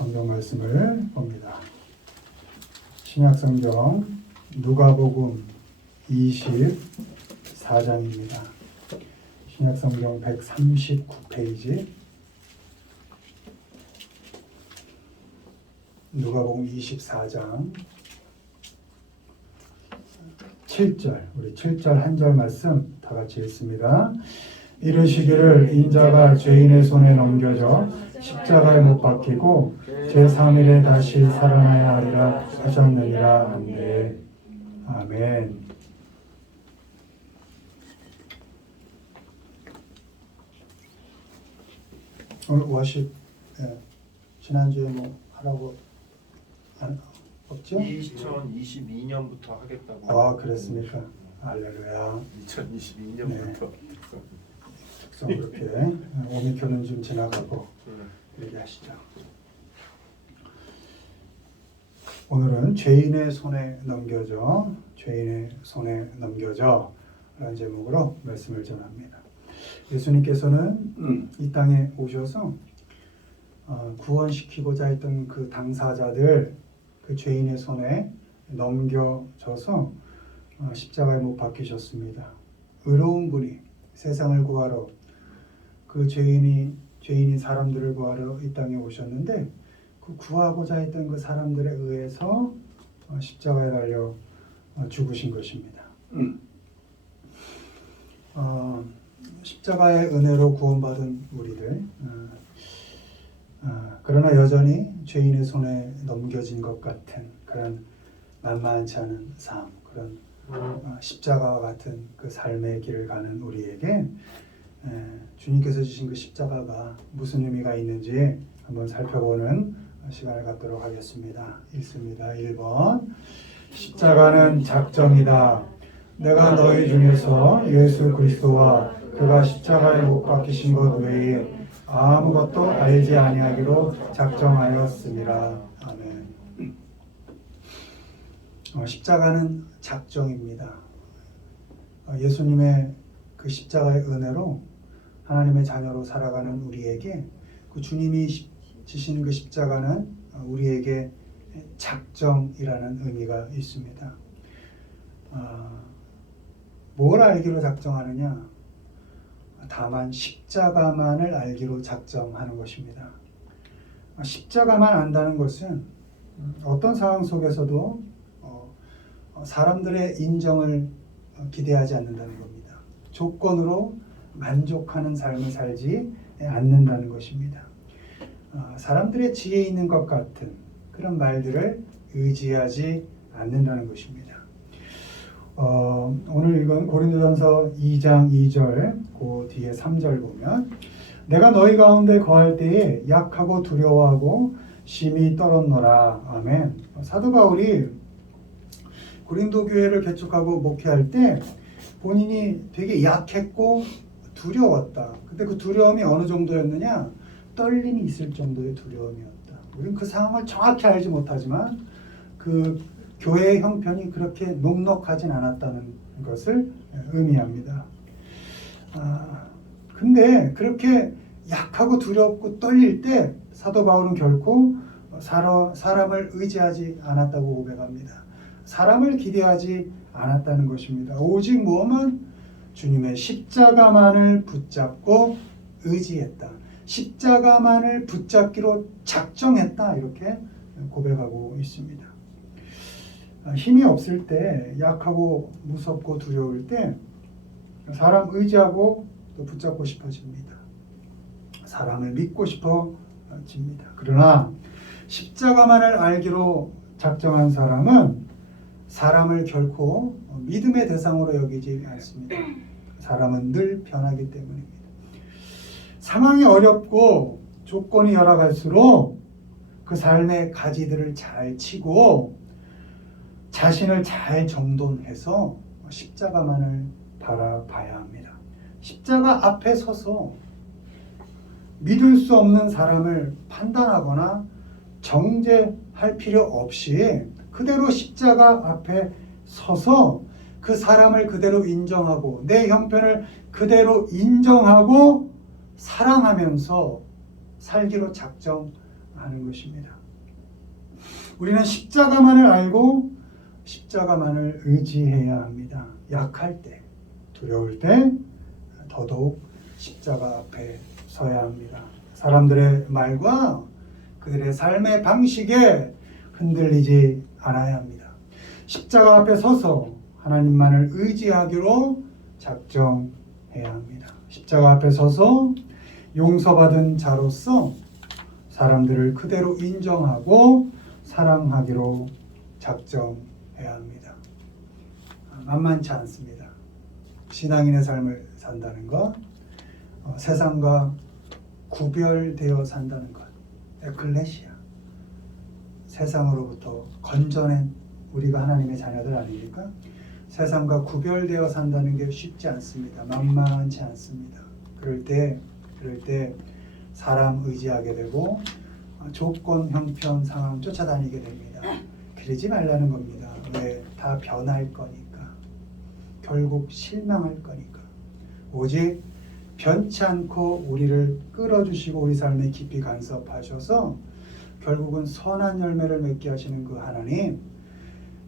성경 말씀을 봅니다. 신약성경 누가복음 24장입니다. 신약성경 139페이지 누가복음 24장 7절, 우리 7절 한 절 말씀 다 같이 읽습니다. 이르시기를 인자가 죄인의 손에 넘겨져 십자가에 못 박히고 제3일에 다시 살아나야 하리라 하셨느니라. 아멘. 아멘. 오늘 워십 지난주에 뭐 하라고 없죠? 2022년부터 하겠다고. 아, 그랬습니까? 할렐루야. 2022년부터. 특성 그렇게 오미큐는 좀 지나가고 얘기하시죠. 오늘은 죄인의 손에 넘겨져 라는 제목으로 말씀을 전합니다. 예수님께서는 이 땅에 오셔서 구원시키고자 했던 그 당사자들, 그 죄인의 손에 넘겨져서 십자가에 못 박히셨습니다. 의로운 분이 세상을 구하러, 그 죄인인 사람들을 구하러 이 땅에 오셨는데, 그 구하고자 했던 그 사람들에 의해서 십자가에 달려 죽으신 것입니다. 십자가의 은혜로 구원받은 우리들, 그러나 여전히 죄인의 손에 넘겨진 것 같은 그런 만만치 않은 삶, 그런 십자가와 같은 그 삶의 길을 가는 우리에게 주님께서 주신 그 십자가가 무슨 의미가 있는지 한번 살펴보는 시간을 갖도록 하겠습니다. 읽습니다. 1번, 십자가는 작정이다. 내가 너희 중에서 예수 그리스도와 그가 십자가에 못 박히신 것 외에 아무것도 알지 아니하기로 작정하였습니다. 아멘. 십자가는 작정입니다. 예수님의 그 십자가의 은혜로 하나님의 자녀로 살아가는 우리에게 그 주님이 지신 그 십자가는 우리에게 작정이라는 의미가 있습니다. 뭘 알기로 작정하느냐? 다만 십자가만을 알기로 작정하는 것입니다. 십자가만 안다는 것은 어떤 상황 속에서도 사람들의 인정을 기대하지 않는다는 겁니다. 조건으로 만족하는 삶을 살지 않는다는 것입니다. 사람들의 지혜 있는 것 같은 그런 말들을 의지하지 않는다는 것입니다. 오늘 읽은 고린도전서 2장 2절 그 뒤에 3절 보면 내가 너희 가운데 거할 때에 약하고 두려워하고 심히 떨었노라. 아멘. 사도 바울이 고린도 교회를 개척하고 목회할 때 본인이 되게 약했고 두려웠다. 근데 그 두려움이 어느 정도였느냐? 떨림이 있을 정도의 두려움이었다. 우리는 그 상황을 정확히 알지 못하지만 그 교회의 형편이 그렇게 녹록하진 않았다는 것을 의미합니다. 근데 그렇게 약하고 두렵고 떨릴 때 사도 바울은 결코 사람을 의지하지 않았다고 고백합니다. 사람을 기대하지 않았다는 것입니다. 오직 뭐만 주님의 십자가만을 붙잡고 의지했다. 십자가만을 붙잡기로 작정했다. 이렇게 고백하고 있습니다. 힘이 없을 때, 약하고 무섭고 두려울 때 사람 의지하고 또 붙잡고 싶어집니다. 사람을 믿고 싶어집니다. 그러나 십자가만을 알기로 작정한 사람은 사람을 결코 믿음의 대상으로 여기지 않습니다. 사람은 늘 변하기 때문입니다. 상황이 어렵고 조건이 열악할수록 그 삶의 가지들을 잘 치고 자신을 잘 정돈해서 십자가만을 바라봐야 합니다. 십자가 앞에 서서 믿을 수 없는 사람을 판단하거나 정죄할 필요 없이 그대로 십자가 앞에 서서 그 사람을 그대로 인정하고 내 형편을 그대로 인정하고 사랑하면서 살기로 작정해야 하는 것입니다. 우리는 십자가만을 알고 십자가만을 의지해야 합니다. 약할 때, 두려울 때 더더욱 십자가 앞에 서야 합니다. 사람들의 말과 그들의 삶의 방식에 흔들리지 않아야 합니다. 십자가 앞에 서서 하나님만을 의지하기로 작정해야 합니다. 십자가 앞에 서서 용서받은 자로서 사람들을 그대로 인정하고 사랑하기로 작정해야 합니다. 만만치 않습니다. 신앙인의 삶을 산다는 것, 세상과 구별되어 산다는 것, 에클레시아, 세상으로부터 건져낸 우리가 하나님의 자녀들 아닙니까? 세상과 구별되어 산다는 게 쉽지 않습니다. 만만치 않습니다. 그럴 때 사람 의지하게 되고 조건, 형편, 상황 쫓아다니게 됩니다. 그러지 말라는 겁니다. 왜? 다 변할 거니까. 결국 실망할 거니까. 오직 변치 않고 우리를 끌어주시고 우리 삶에 깊이 간섭하셔서 결국은 선한 열매를 맺게 하시는 그 하나님,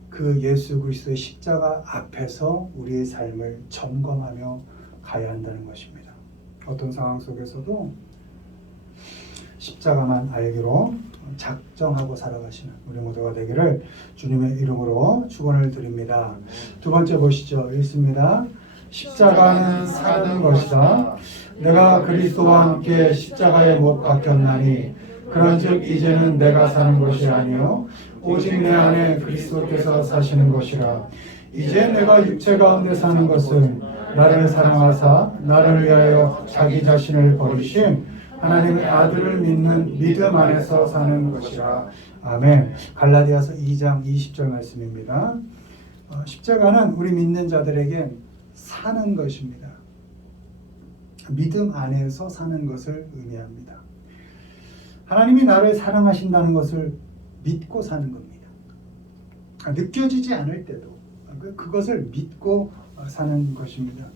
그 예수 그리스도의 십자가 앞에서 우리의 삶을 점검하며 가야 한다는 것입니다. 어떤 상황 속에서도 십자가만 알기로 작정하고 살아가시는 우리 모두가 되기를 주님의 이름으로 축원을 드립니다. 두 번째 보시죠. 읽습니다. 십자가는 사는 것이다. 내가 그리스도와 함께 십자가에 못 박혔나니 그런즉 이제는 내가 사는 것이 아니요 오직 내 안에 그리스도께서 사시는 것이라. 이제 내가 육체 가운데 사는 것은 나를 사랑하사 나를 위하여 자기 자신을 버리신 하나님의 아들을 믿는 믿음 안에서 사는 것이라. 아멘. 갈라디아서 2장 20절 말씀입니다. 십자가는 우리 믿는 자들에게 사는 것입니다. 믿음 안에서 사는 것을 의미합니다. 하나님이 나를 사랑하신다는 것을 믿고 사는 겁니다. 느껴지지 않을 때도 그것을 믿고 사는 것입니다.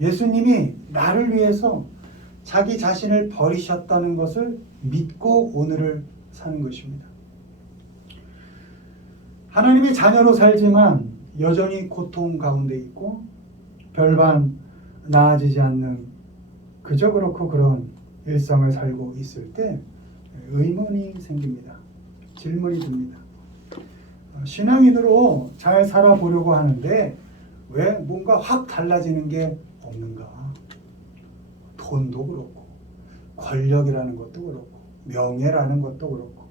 예수님이 나를 위해서 자기 자신을 버리셨다는 것을 믿고 오늘을 사는 것입니다. 하나님의 자녀로 살지만 여전히 고통 가운데 있고 별반 나아지지 않는 그저 그렇고 그런 일상을 살고 있을 때 의문이 생깁니다. 질문이 듭니다. 신앙인으로 잘 살아보려고 하는데 왜 뭔가 확 달라지는 게 없는가? 돈도 그렇고 권력이라는 것도 그렇고 명예라는 것도 그렇고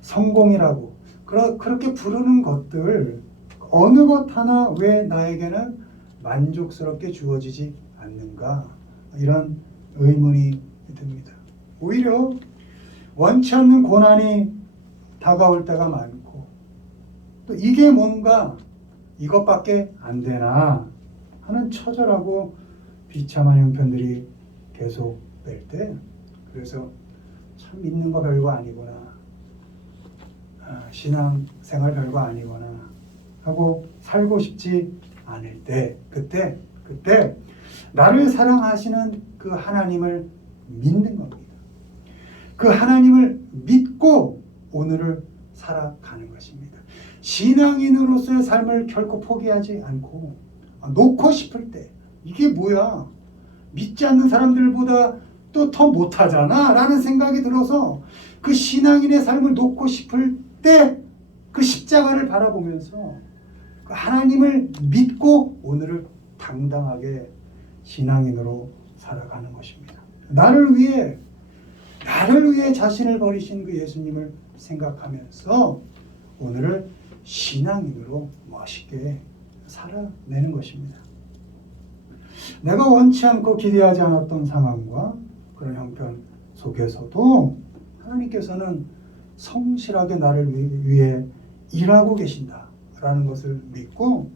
성공이라고 그렇게 부르는 것들 어느 것 하나 왜 나에게는 만족스럽게 주어지지 않는가? 이런 의문이 듭니다. 오히려 원치 않는 고난이 다가올 때가 많고 또 이게 뭔가 이것밖에 안 되나 하는 처절하고 비참한 형편들이 계속 될 때 그래서 참 믿는 거 별거 아니구나, 신앙 생활 별거 아니구나 하고 살고 싶지 않을 때 그때 나를 사랑하시는 그 하나님을 믿는 겁니다. 그 하나님을 믿고 오늘을 살아가는 것입니다. 신앙인으로서의 삶을 결코 포기하지 않고 놓고 싶을 때 이게 뭐야? 믿지 않는 사람들보다 또 더 못하잖아 라는 생각이 들어서 그 신앙인의 삶을 놓고 싶을 때 그 십자가를 바라보면서 그 하나님을 믿고 오늘을 당당하게 신앙인으로 살아가는 것입니다. 나를 위해 자신을 버리신 그 예수님을 생각하면서 오늘을 신앙인으로 멋있게 살아내는 것입니다. 내가 원치 않고 기대하지 않았던 상황과 그런 형편 속에서도 하나님께서는 성실하게 나를 위해 일하고 계신다라는 것을 믿고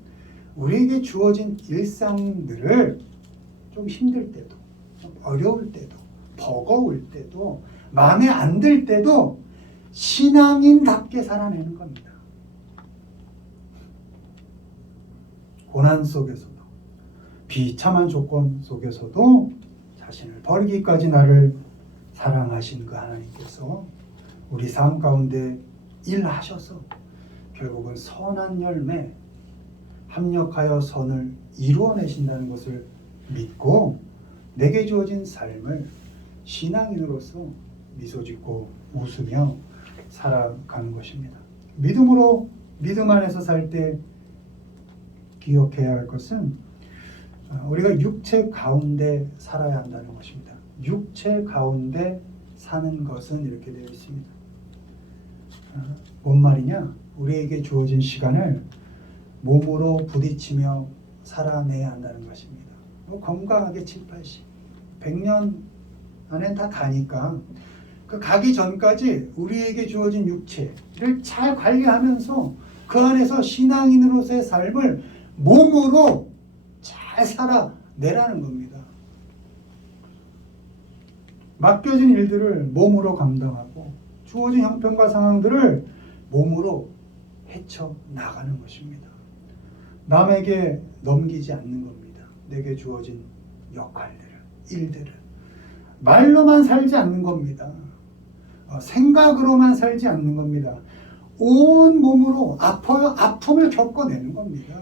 우리에게 주어진 일상들을 좀 힘들 때도 좀 어려울 때도 버거울 때도 마음에 안 들 때도 신앙인답게 살아내는 겁니다. 고난 속에서도 비참한 조건 속에서도 자신을 버리기까지 나를 사랑하신 그 하나님께서 우리 삶 가운데 일하셔서 결국은 선한 열매, 합력하여 선을 이루어내신다는 것을 믿고 내게 주어진 삶을 신앙인으로서 미소 짓고 웃으며 살아가는 것입니다. 믿음으로 믿음 안에서 살 때 기억해야 할 것은 우리가 육체 가운데 살아야 한다는 것입니다. 육체 가운데 사는 것은 이렇게 되어 있습니다. 뭔 말이냐? 우리에게 주어진 시간을 몸으로 부딪히며 살아내야 한다는 것입니다. 건강하게 7, 80, 100년 안에 다 가니까 그 가기 전까지 우리에게 주어진 육체를 잘 관리하면서 그 안에서 신앙인으로서의 삶을 몸으로 잘 살아내라는 겁니다. 맡겨진 일들을 몸으로 감당하고 주어진 형편과 상황들을 몸으로 헤쳐나가는 것입니다. 남에게 넘기지 않는 겁니다. 내게 주어진 역할들을, 일들을. 말로만 살지 않는 겁니다. 생각으로만 살지 않는 겁니다. 온 몸으로 아파요. 아픔을 겪어내는 겁니다.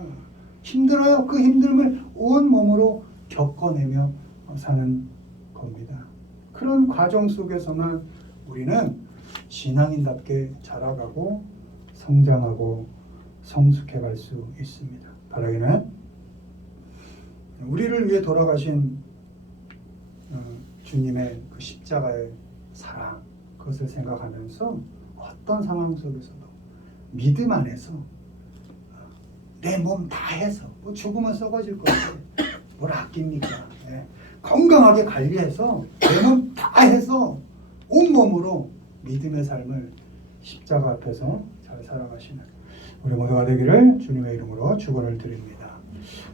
힘들어요. 그 힘듦을 온 몸으로 겪어내며 사는 겁니다. 그런 과정 속에서만 우리는 신앙인답게 자라가고 성장하고 성숙해갈 수 있습니다. 바라기는 우리를 위해 돌아가신 주님의 그 십자가의 사랑, 그것을 생각하면서 어떤 상황 속에서도 믿음 안에서 내 몸 다 해서 뭐 죽으면 썩어질 건데 뭘 아낍니까? 예. 건강하게 관리해서 내 몸 다 해서 온몸으로 믿음의 삶을 십자가 앞에서 잘 살아가시는 우리 모두가 되기를 주님의 이름으로 축원을 드립니다.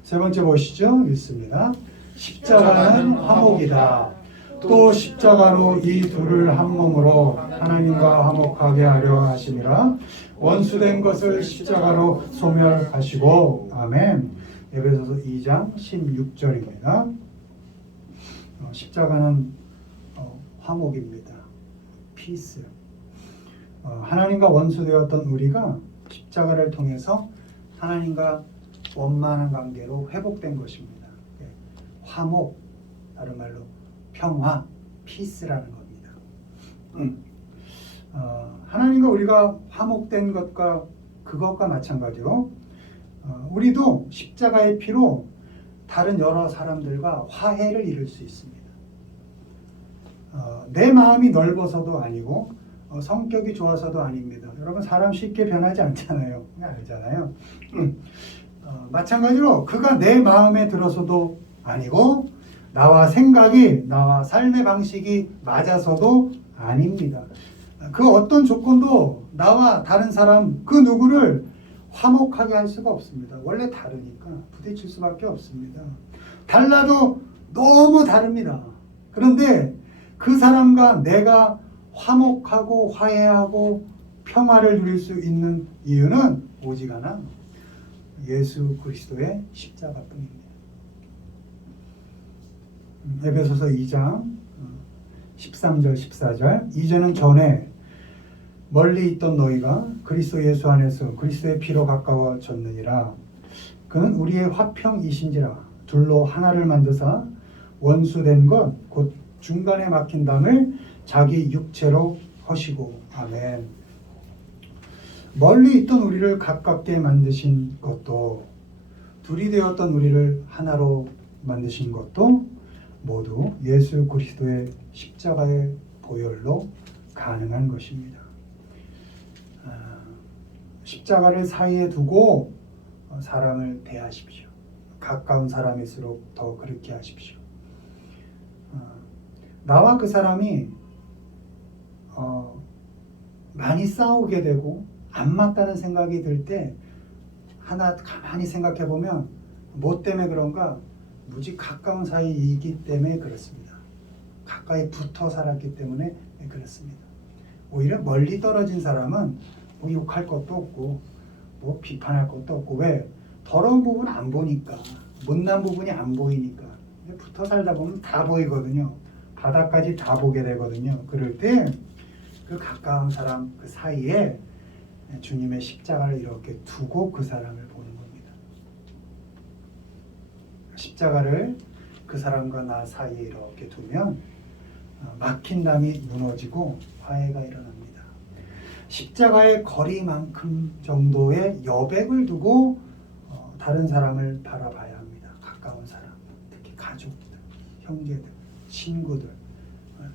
세 번째 보시죠. 읽습니다. 십자가는 화목이다. 또 십자가로 이 둘을 한 몸으로 하나님과 화목하게 하려 하심이라. 원수된 것을 십자가로 소멸하시고. 아멘. 에베소서 2장 16절입니다. 십자가는 화목입니다. 피스. 하나님과 원수되었던 우리가 십자가를 통해서 하나님과 원만한 관계로 회복된 것입니다. 화목, 다른 말로 평화, 피스라는 겁니다. 하나님과 우리가 화목된 것과 그것과 마찬가지로 우리도 십자가의 피로 다른 여러 사람들과 화해를 이룰 수 있습니다. 내 마음이 넓어서도 아니고 성격이 좋아서도 아닙니다. 여러분 사람 쉽게 변하지 않잖아요. 알잖아요. 마찬가지로 그가 내 마음에 들어서도 아니고 나와 생각이, 나와 삶의 방식이 맞아서도 아닙니다. 그 어떤 조건도 나와 다른 사람 그 누구를 화목하게 할 수가 없습니다. 원래 다르니까 부딪힐 수밖에 없습니다. 달라도 너무 다릅니다. 그런데 그 사람과 내가 화목하고 화해하고 평화를 누릴 수 있는 이유는 오직 하나, 예수 그리스도의 십자가뿐입니다. 에베소서 2장 13절 14절 이제는 전에 멀리 있던 너희가 그리스도 예수 안에서 그리스도의 피로 가까워졌느니라. 그는 우리의 화평이신지라. 둘로 하나를 만드사 원수된 것 곧 중간에 막힌 담을 자기 육체로 허시고. 아멘. 멀리 있던 우리를 가깝게 만드신 것도, 둘이 되었던 우리를 하나로 만드신 것도 모두 예수 그리스도의 십자가의 보혈로 가능한 것입니다. 십자가를 사이에 두고 사람을 대하십시오. 가까운 사람일수록 더 그렇게 하십시오. 나와 그 사람이 많이 싸우게 되고 안 맞다는 생각이 들 때 하나 가만히 생각해 보면 뭐 때문에 그런가? 무지 가까운 사이이기 때문에 그렇습니다. 가까이 붙어 살았기 때문에 그렇습니다. 오히려 멀리 떨어진 사람은 뭐 욕할 것도 없고 뭐 비판할 것도 없고, 왜? 더러운 부분 안 보니까, 못난 부분이 안 보이니까. 붙어 살다 보면 다 보이거든요. 바닥까지 다 보게 되거든요. 그럴 때 그 가까운 사람 그 사이에 주님의 십자가를 이렇게 두고 그 사람을 보는 겁니다. 십자가를 그 사람과 나 사이에 이렇게 두면 막힌 담이 무너지고 화해가 일어납니다. 십자가의 거리만큼 정도의 여백을 두고 다른 사람을 바라봐야 합니다. 가까운 사람, 특히 가족들, 형제들, 친구들,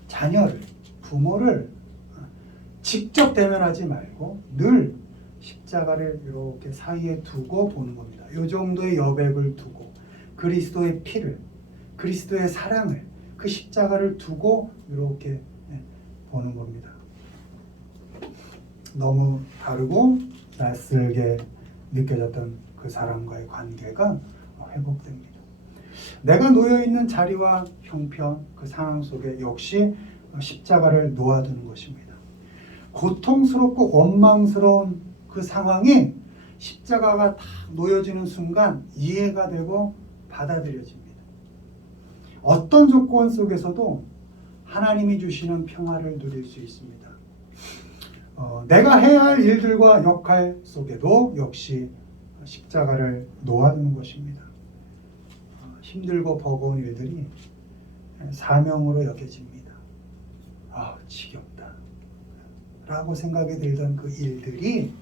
자녀를, 부모를 직접 대면하지 말고 늘 십자가를 이렇게 사이에 두고 보는 겁니다. 이 정도의 여백을 두고 그리스도의 피를, 그리스도의 사랑을, 그 십자가를 두고 이렇게 보는 겁니다. 너무 다르고 낯설게 느껴졌던 그 사람과의 관계가 회복됩니다. 내가 놓여있는 자리와 형편, 그 상황 속에 역시 십자가를 놓아두는 것입니다. 고통스럽고 원망스러운 그 상황이 십자가가 딱 놓여지는 순간 이해가 되고 받아들여집니다. 어떤 조건 속에서도 하나님이 주시는 평화를 누릴 수 있습니다. 내가 해야 할 일들과 역할 속에도 역시 십자가를 놓아두는 것입니다. 힘들고 버거운 일들이 사명으로 여겨집니다. 지겹다 라고 생각이 들던 그 일들이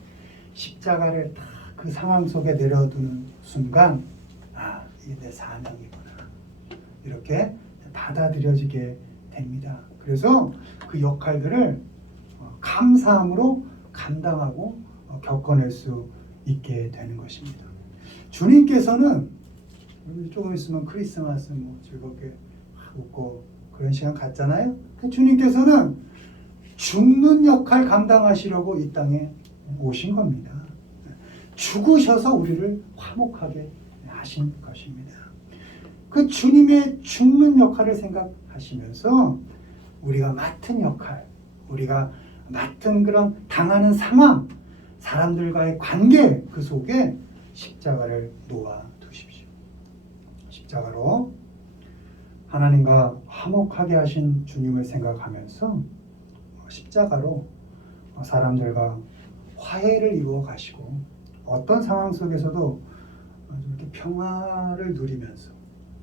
십자가를 딱 그 상황 속에 내려두는 순간 이게 내 사명이구나 이렇게 받아들여지게 됩니다. 그래서 그 역할들을 감사함으로 감당하고 겪어낼 수 있게 되는 것입니다. 주님께서는 조금 있으면 크리스마스 즐겁게 웃고 그런 시간 갖잖아요. 주님께서는 죽는 역할 감당하시려고 이 땅에 오신 겁니다. 죽으셔서 우리를 화목하게 하신 것입니다. 그 주님의 죽는 역할을 생각하시면서 우리가 맡은 역할, 우리가 맡은 그런 당하는 상황, 사람들과의 관계 그 속에 십자가를 놓아 두십시오. 십자가로 하나님과 화목하게 하신 주님을 생각하면서 십자가로 사람들과 화해를 이루어 가시고 어떤 상황 속에서도 이렇게 평화를 누리면서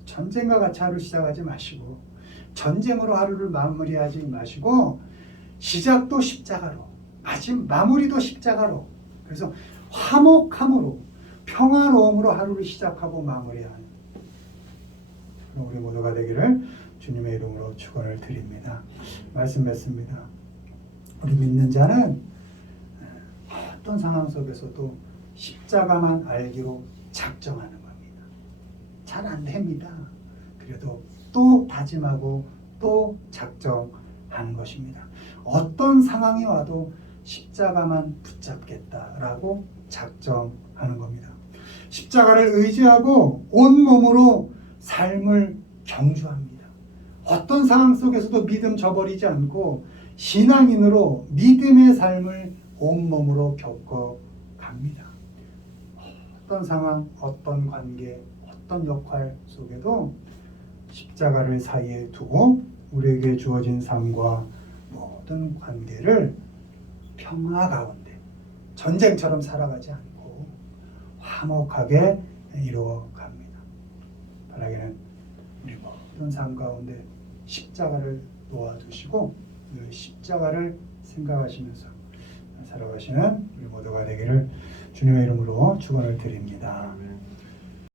전쟁과 같이 하루 시작하지 마시고 전쟁으로 하루를 마무리하지 마시고 시작도 십자가로 마무리도 십자가로 그래서 화목함으로 평화로움으로 하루를 시작하고 마무리하는 우리 모두가 되기를 주님의 이름으로 축원을 드립니다. 말씀 맺습니다. 우리 믿는 자는 어떤 상황 속에서도 십자가만 알기로 작정하는 겁니다. 잘 안 됩니다. 그래도 또 다짐하고 또 작정하는 것입니다. 어떤 상황이 와도 십자가만 붙잡겠다라고 작정하는 겁니다. 십자가를 의지하고 온몸으로 삶을 경주합니다. 어떤 상황 속에서도 믿음 저버리지 않고 신앙인으로 믿음의 삶을 온몸으로 겪어갑니다. 어떤 상황, 어떤 관계, 어떤 역할 속에도 십자가를 사이에 두고 우리에게 주어진 삶과 모든 관계를 평화 가운데 전쟁처럼 살아가지 않고 화목하게 이루어 갑니다. 바라기는 우리 모든 삶 가운데 십자가를 놓아두시고 그 십자가를 생각하시면서 살아가시는 우리 모두가 되기를 주님의 이름으로 축원을 드립니다.